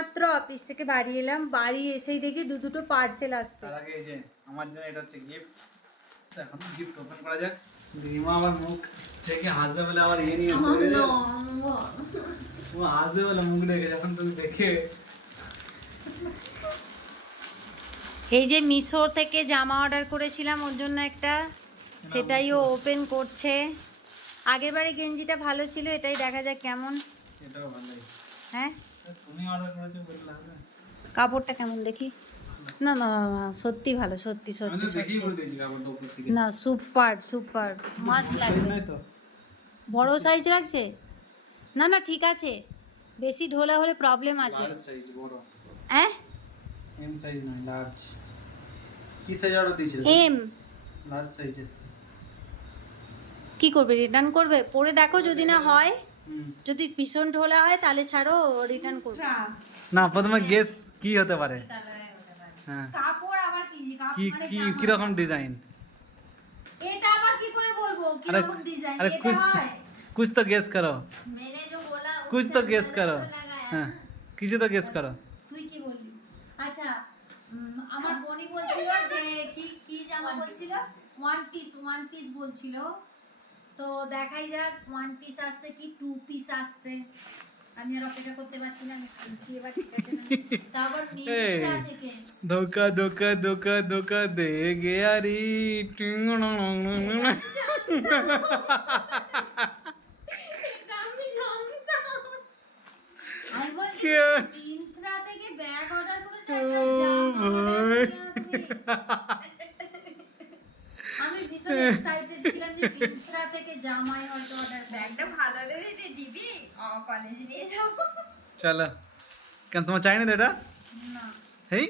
মাত্র অফিস থেকে বাড়ি এলাম, বাড়ি এসেই দেখি দুটো পার্সেল আসছে। তার আগে এই যে আমার জন্য এটা হচ্ছে গিফট। এখন গিফট ওপেন করা যাক। রিমা আবার মুখ থেকে হাসবে বলে আবার নিয়ে এসেছে। ও হাসবে বলে মুখ দেখে যখন তুমি দেখে। এই যে মিশো থেকে জামা অর্ডার করেছিলাম ওর জন্য একটা, সেটাই ও ওপেন করছে। আগের বারে গেঞ্জিটা ভালো ছিল, এটাই দেখা যাক কেমন। এটাও ভালোই। হ্যাঁ তুমি অর্ডার করেছো বললে হবে? কাপড়টা কেমন দেখি। না না না না, সত্যি ভালো, সত্যি আমি সত্যি তো দেখেই সত্যি। বলে দিয়েছি কাপড়টা উপর থেকে। না সুপার সুপার, মাস্ট লাগবে। নাই তো? বড় সাইজ লাগছে? না না ঠিক আছে, বেশি ঢোলা হলে প্রবলেম আছে। লার্জ সাইজ বড়। হ্যাঁ এম সাইজ নয়, লার্জ। কি সাইজ অর্ডার দিয়েছিলে? এম। লার্জ সাইজ এসেছে। কি করবে, রিটার্ন করবে? পরে দেখো, যদি না হয়, হুম। যদি ভীষণ ঢোলা হয় তাহলে ছাড়ো, রিটার্ন করবে। না প্রথমে গেস কি হতে পারে? হ্যাঁ কাপড় আবার কি কি কি কি রকম ডিজাইন? এটা আবার কি করে বলবো কি अरे রকম ডিজাইন अरे এটা कुछ হয়? कुछ तो गेस करो। मैंने जो बोला कुछ तो गेस करो। हाँ কিছু তো গেস করো। তুই কি বললি? আচ্ছা আমার বোনই বলছিল যে কি কি জামা বলছিল, ওয়ান পিস বলছিল। তো দেখাই যাক ওয়ান পিস আসছে কি টু পিস আসছে। আমি আর অপেক্ষা করতে পারছি না, আমি শুনছি এবার ঠিক আছে না। তারপর মিন্ত্রা থেকে ধোকা ধোকা ধোকা ধোকা দে গেয়ারি। আমি জানতাম। আমি বলছি মিন্ত্রা থেকে ব্যাগ অর্ডার করেছো, একটা জামা order করে আমি ভীষণ এক্সাইটেড ছিলাম যে মিন্ত্রা থেকে জামাই হয়তো অর্ডার ব্যাগটা ভালো রে দিবি, কলেজে নিয়ে যাবো। চলো কেন তোমার চাই না তো এটা? না হেই